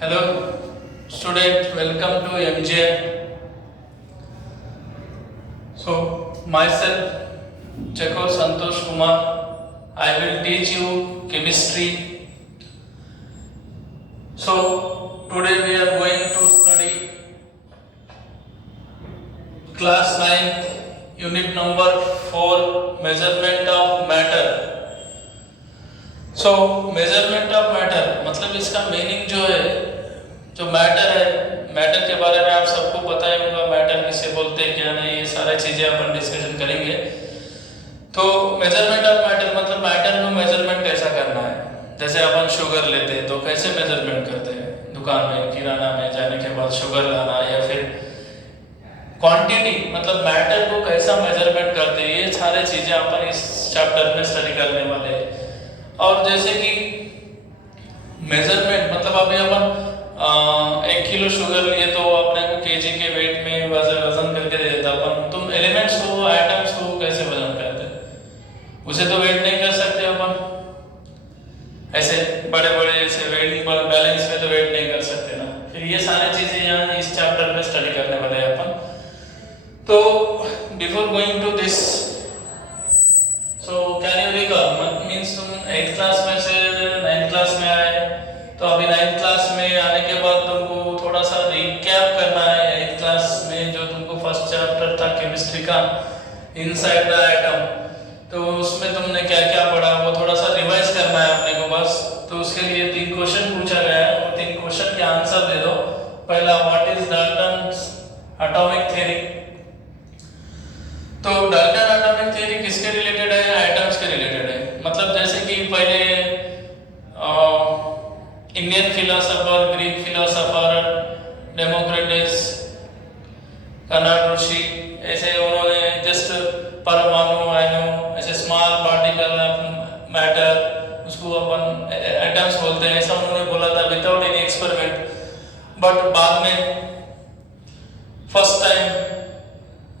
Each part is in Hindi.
Hello, student. Welcome to MJ. So, myself, Chako Santosh Kumar. I will teach you chemistry. So, today we are going to study class 9, unit number 4, measurement of matter. So measurement of matter मतलब इसका मीनिंग जो है, जो मैटर है, मैटर के बारे में आप सबको पता ही होगा, मैटर किसे बोलते हैं क्या नहीं, ये सारी चीज़ें अपन डिस्कशन करेंगे। तो मेजरमेंट ऑफ मैटर मतलब मैटर को मेजरमेंट कैसा करना है। जैसे अपन शुगर लेते हैं तो कैसे मेजरमेंट करते हैं, दुकान में किराना में जाने के बाद शुगर लाना, या फिर क्वांटिटी मतलब मैटर को कैसा मेजरमेंट करते हैं, ये सारे चीज़ें अपन इस चैप्टर में स्टडी करने वाले हैं। और जैसे कि मेजरमेंट मतलब अभी अपन 1 किलो शुगर लिए तो अपने को केजी के वेट में वजन करके दे देता अपन। तुम एलिमेंट्स को, आइटम्स को कैसे वजन करते, उसे तो वेट नहीं कर सकते अपन, ऐसे बड़े बड़े ऐसे वेट बैलेंस में तो वेट नहीं कर सकते ना। फिर ये सारी चीजें यहाँ इस चैप्टर में स्टडी करने वाले हैं अपन। तो before going to this, so can you recall means तुम 8th क्लास में से 9th क्लास में आए, तो अभी 9th क्लास में आने के बाद तुमको थोड़ा सा रिकैप करना है 8th क्लास में जो तुमको फर्स्ट चैप्टर था केमिस्ट्री का, इनसाइड द एटम। तो उसमें तुमने क्या क्या पढ़ा वो थोड़ा सा रिवाइज करना है अपने को बस। तो उसके लिए 3 क्वेश्चन पूछा गया है और 3 क्वेश्चन के आंसर दे दो। पहला, what is Dalton's atomic theory. तो डाल्टन एटॉमिक थ्योरी किसके रिलेटेड है, एटम्स के रिलेटेड है। मतलब जैसे कि पहले Indian philosopher, Greek philosopher Democritus, Kanad ऋषि, ऐसे उन्होंने जस्ट परमाणु, अणु, ऐसे स्मॉल पार्टिकल ऑफ मैटर, उसको अपन एटम्स बोलते हैं, ऐसा उन्होंने बोला था विदाउट एनी एक्सपेरिमेंट। बट बाद में फर्स्ट टाइम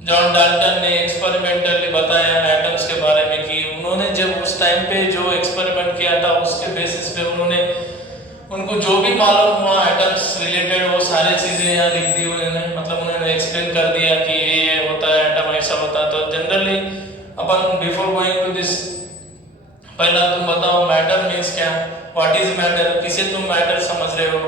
जॉन डाल्टन ने एक्सपेरिमेंटली बताया एटम्स के बारे में कि उन्होंने जब उस टाइम पे जो एक्सपेरिमेंट किया था उसके बेसिस पे उन्होंने उनको जो भी मालूम हुआ एटम्स रिलेटेड वो सारी चीजें यहाँ लिख दी उन्होंने। मतलब उन्होंने एक्सप्लेन कर दिया कि ये होता है एटम, ऐसा होता है। तो जनरली अपन बिफोर गोइंग टू दिस, पहला तुम बताओ मैटर मीन्स क्या, व्हाट इज मैटर, किसे तुम मैटर समझ रहे हो।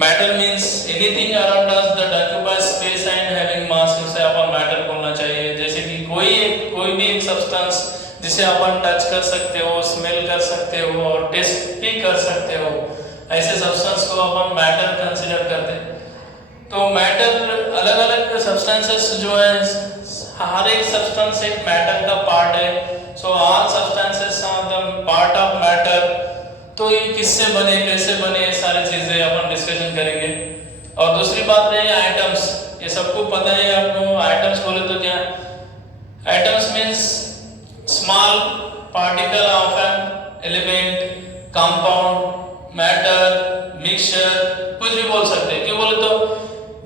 Matter means anything around us that occupies space and having mass, उसे अपन मैटर बोलना चाहिए। जैसे कि कोई भी एक सब्सटेंस जिसे अपन टच कर सकते हो, स्मेल कर सकते हो और टेस्ट भी कर सकते हो, ऐसे सब्सटेंस को अपन मैटर कंसीडर करते हैं। तो मैटर अलग अलग सब्सटेंसेस जो है, हर एक सब्सटेंस एक मैटर का पार्ट है। So all substances are the part of matter. तो ये किससे बने, कैसे बने, ये सारी चीजें अपन डिस्कशन करेंगे। और दूसरी बात रही आइटम्स, ये सबको पता है आपको। आइटम्स बोले तो क्या, items means small particle of an element, compound, matter, mixture, कुछ भी बोल सकते हैं। क्यों बोले तो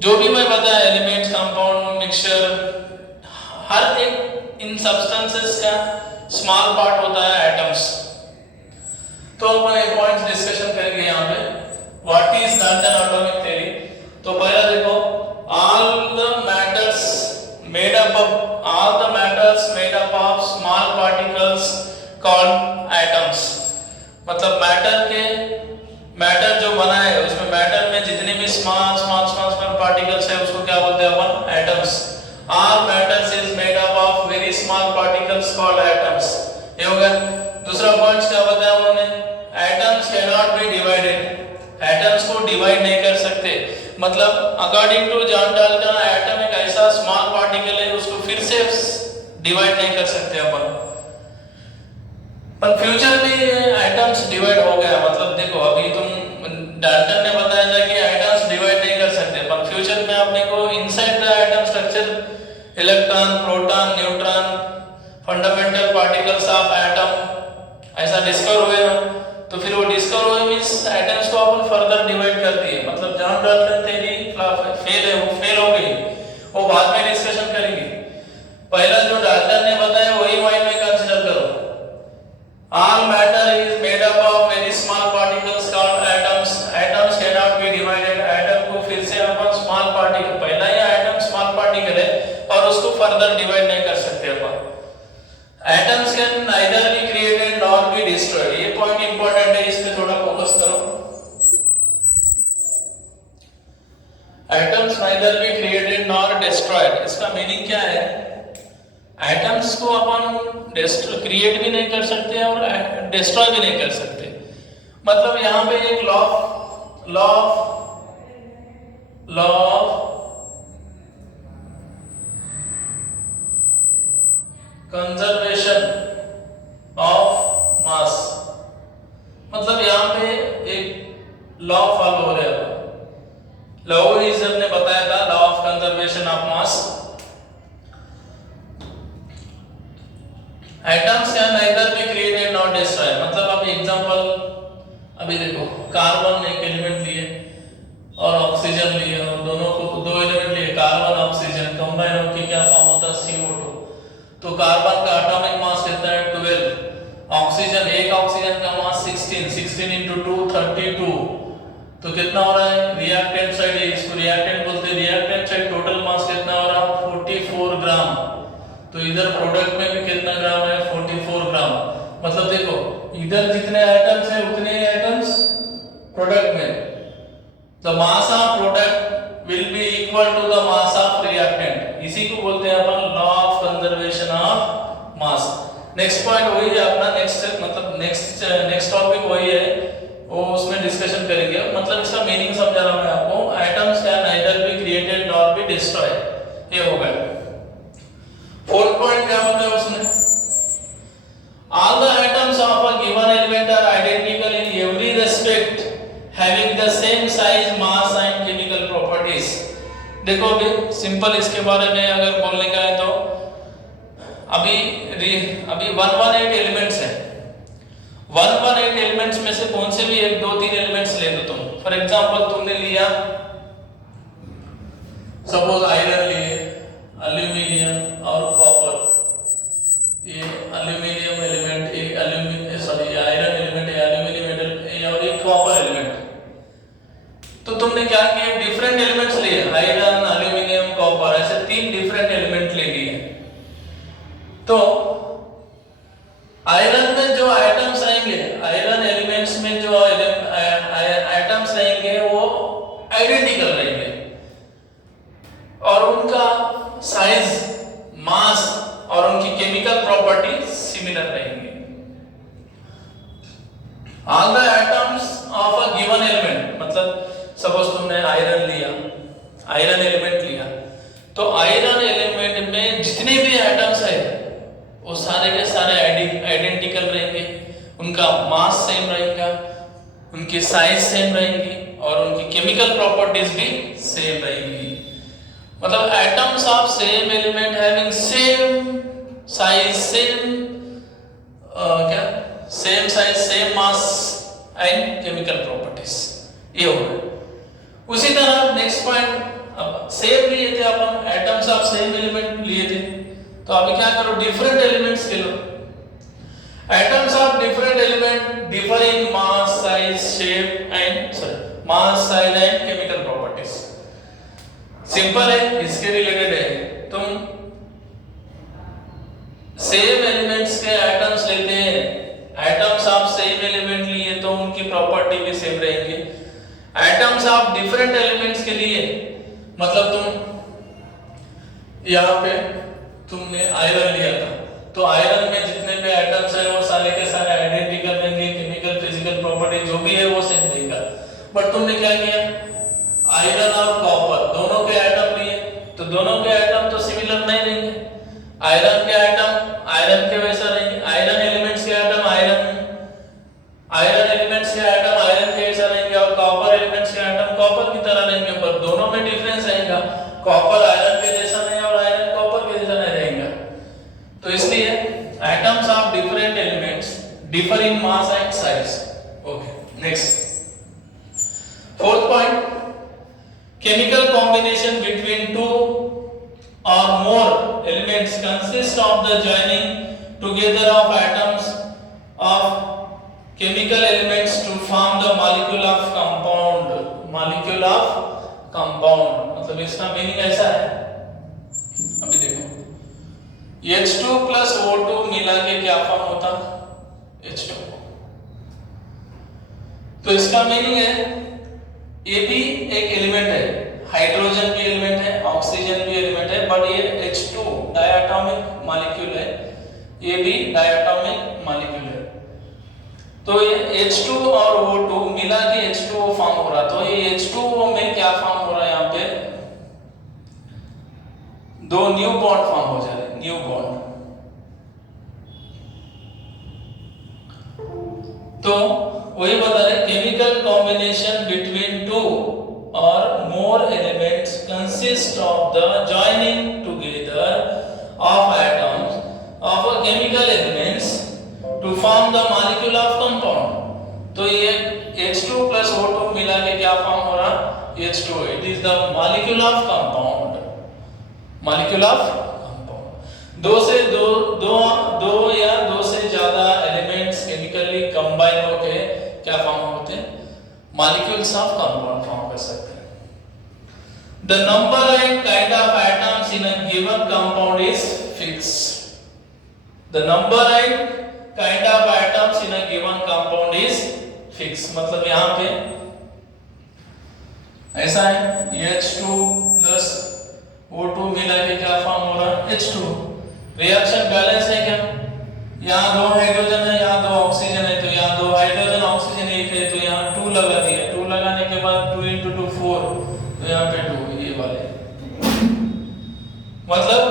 जो भी मैं बताया एलिमेंट्स, कंपाउंड, मिक्सचर, हर एक इन सब्सटेंसेस का स्मॉल पार्ट होता है एटम्स। तो अपन एक पॉइंट डिस्कशन करेंगे यहाँ पे, what is Dalton atomic theory. तो पहला देखो, all the matters made up of small particles called atoms। मतलब मैटर जो बना है उसमें मैटर में जितने भी स्मॉल पार्टिकल्स है उसको क्या बोलते हैं अपन, atoms. all matters is made up of very small particles called atoms। ये हो गया। दूसरा पॉइंट क्या बताया उन्होंने, atoms cannot be divided, atoms को डिवाइड नहीं कर सकते। मतलब according to John Dalton atom एक ऐसा स्मॉल पार्टिकल है उसको फिर से डिवाइड नहीं कर सकते अपन। पर फ्यूचर में एटम्स डिवाइड हो गया। मतलब देखो अभी तुम डाल्टन ने बताया था कि एटम्स डिवाइड नहीं कर सकते, पर फ्यूचर में अपने को inside the atom structure electron, proton, neutron, fundamental particles of atom ऐसा डिस्कवर हुए ना। तो फिर वो डिस्कवर हुए मींस एटम्स को अपन फर्दर डिवाइड कर दिए। मतलब जॉन डाल्टन थ्योरी फेल हो गई, वो बाद में डिस्कशन करेंगे। पहला जो डाल्टन ने बताया वही माइंड में कंसीडर करो। All matter is made up of very small particles called atoms. Atom further divide नहीं कर सकते अपन। Atoms can neither be created nor be destroyed, ये पॉइंट इंपॉर्टेंट है, इस पे थोड़ा फोकस करो। Atoms neither be created nor destroyed, इसका मीनिंग क्या है? एटम्स को अपन क्रिएट भी नहीं कर सकते और डिस्ट्रॉय भी नहीं कर सकते। मतलब यहां पे एक लॉ ऑफ कंजर्वेशन ऑफ मास, मतलब यहां पे एक लॉ फॉलो हो रहा है। लॉइजर ने बताया था law of conservation of mass. Atoms can neither be created nor destroyed, मतलब अब एग्जांपल अभी देखो, कार्बन एक एलिमेंट लिए और ऑक्सीजन लिए और दोनों को दो एलिमेंट लिए, कार्बन ऑक्सीजन कंबाइन होकर क्या फॉर्म होता है? CO2। तो कार्बन का एटॉमिक मास कितना है? 12। ऑक्सीजन, एक ऑक्सीजन का मास 16 into 2 32। तो कितना हो रहा है? रिएक्टेंट साइड, इसको रिएक्टेंट बोलते हैं, रिएक्टेंट साइड टोटल मास कितना हो रहा है? 44 ग्राम। तो इधर प्रोडक्ट में भी कितना ग्राम है? 44 ग्राम। मतलब देखो इधर जितने आइटम्स हैं उतने ही आइटम्स प्रोडक्ट में। The mass of product will be equal to the mass of reactant, इसी को बोलते हैं अपन law of conservation of mass. Next point वही है अपना, नेक्स्ट टॉपिक वही है, वो उसमें डिस्कशन करेंगे। मतलब इसका मीनिंग समझा रहा हूं मैं आपको। Atoms can neither be created nor be destroyed, ये हो गया। फोर्थ पॉइंट क्या होता है उसमें? All the atoms of a given element are identical in every respect, having the same size, mass and chemical properties. देखो अभी सिंपल इसके बारे में अगर बोलने का है तो अभी 118 एलिमेंट्स हैं। 118 एलिमेंट्स में से कौन से भी एक दो तीन एलिमेंट्स ले दो तुम। फॉर एग्जांपल तुमने लिया सपोज आयरन लिए, एल्यूमिनियम और कॉपर, ये एल्यूमिनियम एलिमेंट, एक आयरन एलिमेंट है, एल्यूमिनियम एलिमेंट और एक कॉपर एलिमेंट। तो तुमने क्या किया? डिफरेंट एलिमेंट्स लिए, आयरन, एल्यूमिनियम, कॉपर, ऐसे तीन डिफरेंट एलिमेंट ले लिए। तो आयरन में जो आइटम्स रहेंगे, आयरन एलिमेंट्स में जो आइटम्स रहेंगे वो आइडेंटिकल रहेंगे और उनका साइज, मास और उनकी केमिकल प्रॉपर्टी सिमिलर रहेंगे। All the atoms of a given element, मतलब सपोज तुमने आयरन लिया, आयरन एलिमेंट लिया, तो आयरन एलिमेंट में जितने भी एटम्स है वो सारे के सारे आइडेंटिकल रहेंगे, उनका मास सेम रहेगा, उनकी साइज सेम रहेंगी और उनकी केमिकल प्रॉपर्टीज भी सेम रहेंगी। मतलब atoms of same element having same size, same size, same mass and chemical properties, ये हो गया। उसी तरह नेक्स्ट पॉइंट, अब सेम लिए थे अपन, एटम्स ऑफ सेम एलिमेंट लिए थे, तो अभी क्या करो? डिफरेंट एलिमेंट्स ले लो। Atoms of different element differ in mass, size, shape and mass, size and chemical properties. Simple है, इसके रिलेटेड है। तुम सेम एलिमेंट्स के एटम्स लेते हैं, एटम्स ऑफ सेम एलिमेंट लिए तो उनकी प्रॉपर्टी भी सेम रहेंगी। एटम्स ऑफ डिफरेंट एलिमेंट्स के लिए, मतलब तुम यहाँ पे तुमने आयरन लिया था, तो आयरन में जितने भी एटम्स है वो सारे के सारे आइडेंटिकल रहेंगे, केमिकल फिजिकल प्रॉपर्टी जो भी है वो सेम रहेगा। बट तुमने क्या किया? आयरन और कॉपर दोनों के एटम लिए, तो दोनों के एटम तो सिमिलर नहीं रहेंगे। आयरन के एटम आयरन के वैसा रहेंगे, आयरन एलिमेंट्स के एटम आयरन एलिमेंट्स के एटम आयरन के वैसा रहेंगे और कॉपर एलिमेंट्स के एटम कॉपर की तरह रहेंगे, पर दोनों में डिफरेंस रहेगा। कॉपर आयरन के जैसा नहीं और आयरन कॉपर के जैसा नहीं रहेगा। तो इसलिए atoms of different elements differ in mass and size. Okay, next fourth point, chemical combination between two or more elements consists of the joining together of atoms of chemical elements to form the molecule of compound। मतलब इसका मीनिंग ऐसा है, अभी देखो H2 प्लस O2 मिला के क्या फॉर्म होता? H2। तो इसका मीनिंग है ये भी एक एलिमेंट है, हाइड्रोजन भी एलिमेंट है, ऑक्सीजन भी एलिमेंट है, बट ये H2 डायटोमिक मॉलिक्यूल है, ये भी डायटोमिक मॉलिक्यूल है। तो ये H2 और O2 मिला के H2O फॉर्म हो रहा, तो ये H2O में क्या फॉर्म हो रहा है? यहाँ पे दो न्यू बॉन्ड फॉर्म हो जा रहे हैं, न्यू बॉन्ड। तो वही बता रहे, केमिकल कॉम्बिनेशन बिटवीन टू और more elements consist of the joining together of atoms of a chemical elements to form the molecule of compound. तो ये H2 प्लस O2 मिला के क्या फॉर्म हो रहा? H2O। It is the molecule of compound, molecule of compound. दो या दो से ज्यादा एलिमेंट्स केमिकली कंबाइन होके क्या फॉर्म होते हैं? मॉलिक्यूल्स ऑफ कंपाउंड फॉर्म कर सकते हैं। The number and kind of atoms in a given compound is fixed. The number and kind of atoms in a given compound is fix. मतलब यहां पे ऐसा है, H2 प्लस O2 मिला के क्या फॉर्म हो रहा है? H2। रिएक्शन बैलेंस है क्या? यहाँ दो हाइड्रोजन है, यहाँ दो ऑक्सीजन है, तो यहाँ दो हाइड्रोजन ऑक्सीजन एक है, तो यहाँ 2 लगा दिया। 2 लगाने के बाद 2 × 2 4, तो यहाँ पे 2 ये वाले। मतलब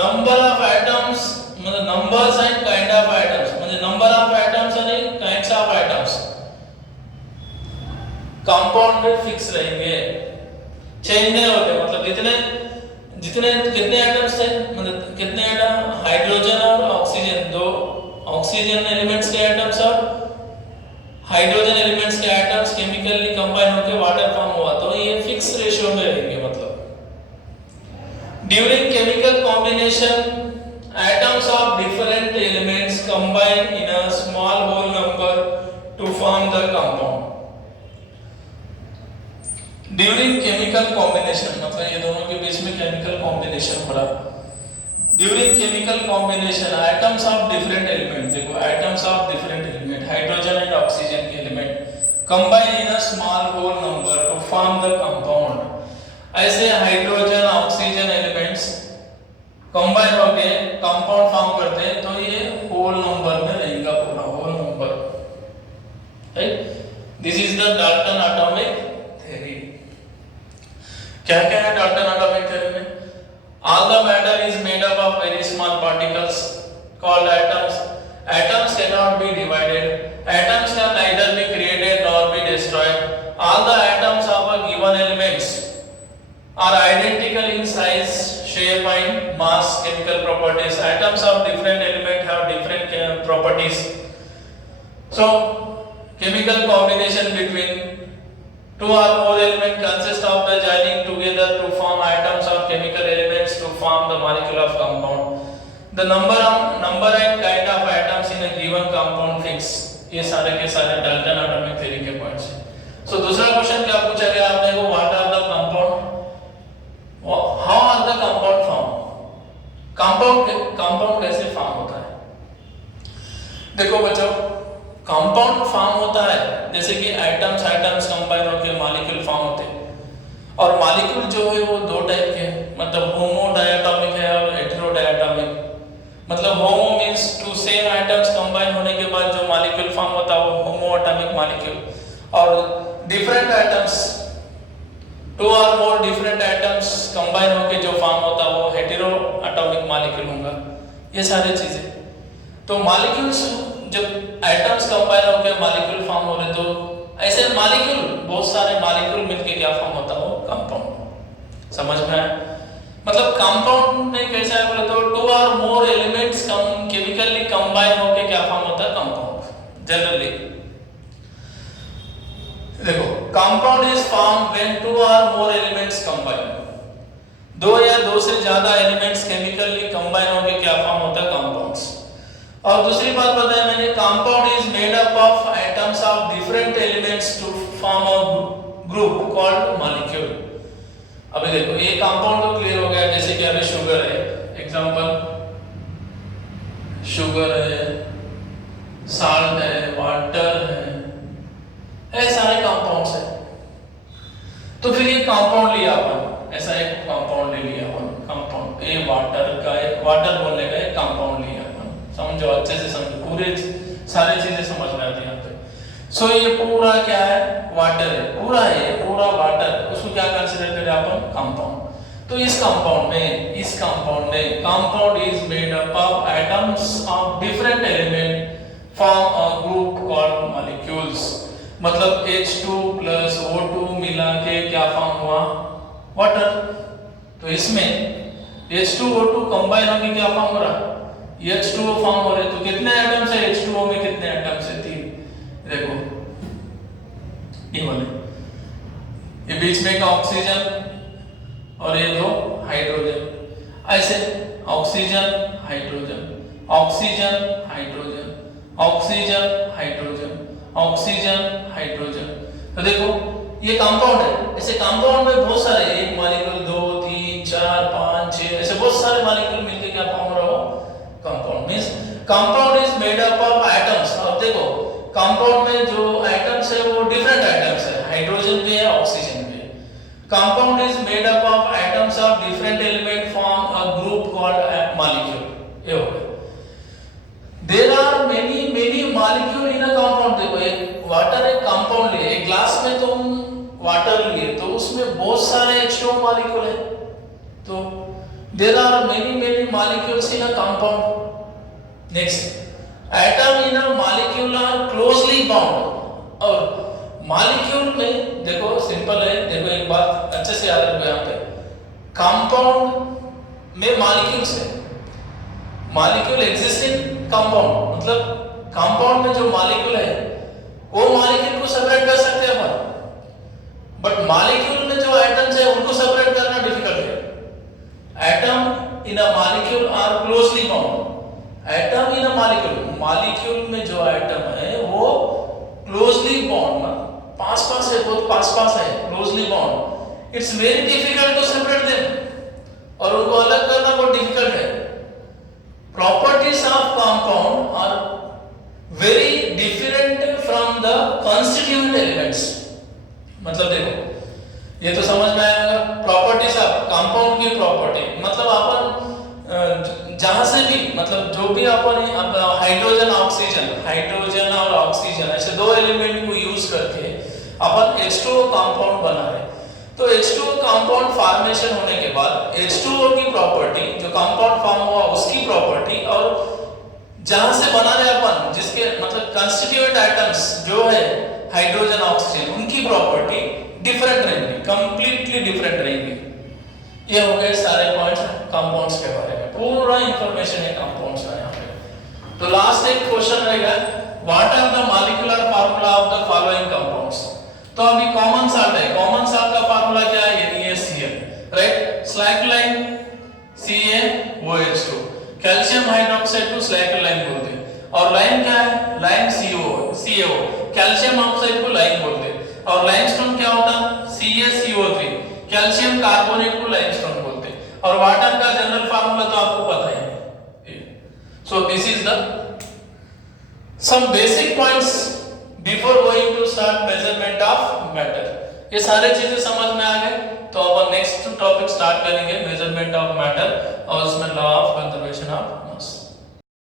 नंबर ऑफ एटम्स, मतलब numbers and kind of atoms, मतलब number of atoms and kinds of atoms compound में फिक्स रहेंगे, चेंज नहीं होते। मतलब कितने एटम्स थे, मतलब कितने एटम, हाइड्रोजन और ऑक्सीजन, दो ऑक्सीजन एलिमेंट्स के एटम्स और हाइड्रोजन एलिमेंट्स के एटम्स केमिकली कंबाइन होकर वाटर फॉर्म हुआ, तो ये फिक्स रेशियो में रहेंगे। मतलब during chemical combination atoms of different elements combine in a small whole number to form the compound. During chemical combination, मतलब ये दोनों के बीच में chemical combination हो रहा। During chemical combination, atoms of different element, देखो atoms of different element, hydrogen and oxygen के element combine in a small whole number to form the compound. ऐसे हाइड्रोजन ऑक्सीजन एलिमेंट्स कंबाइन होके कंपाउंड फॉर्म करते हैं, तो ये होल नंबर में रहेगा, पूरा whole number. Right, this is the Dalton atomic theory. क्या क्या है डाल्टन एटॉमिक थ्योरी में? All the matter is made up of very small particles called atoms. Atoms can not be divided, atoms can neither be created nor be destroyed. All the atoms of a given elements are identical in size, shape and mass, chemical properties. Atoms of different element have different properties. So chemical combination between two or more elements consist of the joining together to form atoms of chemical elements to form the molecule of compound. The number and kind of atoms in a given compound fix. ये सारे के सारे डाल्टन एटॉमिक थ्योरी के पॉइंट्स हैं। So दूसरा क्वेश्चन क्या पूछा गया आपने को, what are the compound, how are the compound form? Compound कैसे फॉर्म होता है? देखो बच्चों, कंपाउंड फॉर्म होता है जैसे कि एटम्स कंबाइन होकर मॉलिक्यूल फॉर्म होते हैं। और मॉलिक्यूल जो है वो दो टाइप के हैं, मतलब होमो डायटोमिक है और हेटेरो डायटोमिक। मतलब homo means two same atoms combine होने के बाद जो मॉलिक्यूल फॉर्म होता है वो होमो एटॉमिक मॉलिक्यूल, और डिफरेंट एटम्स, टू और मोर डिफरेंट एटम्स कंबाइन होकर जो फॉर्म होता है वो हेटेरो एटॉमिक मॉलिक्यूल होगा। ये सारी चीजें, तो मॉलिक्यूल्स जब एटम्स कंबाइन होकर मॉलिक्यूल फॉर्म हो रहे, तो ऐसे मॉलिक्यूल, बहुत सारे मॉलिक्यूल मिलके क्या फॉर्म होता है वो कंपाउंड। समझ में आया? मतलब कंपाउंड में कैसा है बोले तो टू और मोर एलिमेंट्स केमिकली कंबाइन होकर क्या फॉर्म होता है कंपाउंड जनरली। देखो, compound is form when two और मोर एलिमेंट्स कंबाइन, दो या दो से ज्यादा एलिमेंट्स केमिकली कंबाइन होकर क्या फॉर्म होता है कंपाउंड्स। और दूसरी बात बताया मैंने, compound is made up of atoms of different elements to form a group called molecule. अभी देखो ये कंपाउंड तो क्लियर हो गया, जैसे कि अभी शुगर है एग्जांपल, शुगर है, साल्ट है, वाटर है, ये सारे कंपाउंड्स है। तो फिर ये कंपाउंड लिया अपन, ऐसा एक कंपाउंड ले लिया अपन, कंपाउंड ये वाटर का एक, वाटर बोलने का एक कंपाउंड लिया अपन, समझो अच्छे से समझो, पूरे सारी चीजें समझ में आती है यहाँ पे। सो ये पूरा क्या है, वाटर है, पूरा है ये पूरा वाटर, उसको क्या कंसीडर करें अपन, कंपाउंड। तो इस कंपाउंड में compound is made up of atoms of different element form a group called molecules. मतलब H2 प्लस O2 मिला के क्या फॉर्म हुआ, वाटर। तो इसमें H2O2 कंबाइन होकर क्या फॉर्म हो रहा, H2O फॉर्म हो रहे। तो कितने एटम्स है H2O में, कितने एटम्स है, 3। देखो ये वाले, ये बीच में का ऑक्सीजन और ये दो हाइड्रोजन, ऐसे oxygen hydrogen, oxygen hydrogen, oxygen hydrogen, oxygen hydrogen. तो देखो ये कंपाउंड है, ऐसे कंपाउंड में बहुत सारे, एक मॉलिक्यूल 2 3 4 5 6 ऐसे बहुत सारे मॉलिक्यूल मिलके क्या फॉर्म हो रहा हो, compound. Means compound is made up of atoms. अब देखो कंपाउंड में जो एटम्स है वो डिफरेंट एटम्स है, हाइड्रोजन भी है, ऑक्सीजन भी है। Compound is made up of atoms of different element form a group called molecule. ये हो गया। There are many molecule in a compound. देखो एक वाटर एक कंपाउंड लिए, एक ग्लास में तुम वाटर लिए तो उसमें बहुत सारे H2O मॉलिक्यूल है। तो there are many molecules in a compound. Next, atom in a molecule are closely bound. और मॉलिक्यूल में देखो सिंपल है, देखो एक बात अच्छे से याद रखो यहाँ पे, कंपाउंड में मॉलिक्यूल्स है, मॉलिक्यूल एग्जिस्ट इन कंपाउंड। मतलब कंपाउंड में जो मॉलिक्यूल है वो मॉलिक्यूल को सेपरेट कर सकते हैं अपन, बट मॉलिक्यूल में जो एटम्स है उनको सेपरेट करना डिफिकल्ट है। Atom in a molecule are closely bound. Atom in a molecule में जो एटम है वो क्लोजली बाउंड, पास है, बहुत पास है, closely bound. It's very difficult to separate them, और उनको अलग करना बहुत डिफिकल्ट है। Properties of compound are very different from the constituent elements। मतलब देखो ये तो समझ में आएगा, प्रॉपर्टीज ऑफ कंपाउंड की प्रॉपर्टी, मतलब अपन जहां से भी, मतलब जो भी अपन हाइड्रोजन और ऑक्सीजन ऐसे दो एलिमेंट को यूज करके अपन H2O कंपाउंड बना रहे। तो H2O कंपाउंड फॉर्मेशन होने के बाद H2O की प्रॉपर्टी, जो कंपाउंड फॉर्म हुआ उसकी प्रॉपर्टी, और जहां से बना रहे अपन जिसके मतलब कंस्टिट्यूएंट एटम्स जो है हाइड्रोजन ऑक्सीजन, उनकी प्रॉपर्टी डिफरेंट रहेंगी, कंप्लीटली डिफरेंट रहेंगी। ये हो गए सारे पॉइंट्स कंपाउंड्स के बारे में, पूरा इंफॉर्मेशन है कंपाउंड्स का यहाँ पे। तो लास्ट एक क्वेश्चन रहेगा, what are the molecular formula of the following compounds. तो अभी कॉमन साल्ट है, कॉमन साल्ट का फार्मूला क्या है, NaCl, right. Slaked lime CaOH2, calcium hydroxide को स्लैक्लाइन बोलते हैं। और लाइम क्या है, लाइम CaO, कैल्शियम ऑक्साइड को लाइम बोलते हैं। और लाइमस्टोन क्या होता है, CaCO3, कैल्शियम कार्बोनेट को लाइमस्टोन बोलते हैं। और वाटर का जनरल फार्मूला तो आपको पता ही है। So this is the some basic points before going to start measurement of matter. ये सारे चीजें समझ में आ गए, तो अब नेक्स्ट टॉपिक स्टार्ट करेंगे मेजरमेंट ऑफ मैटर, और उसमें law of conservation of mass.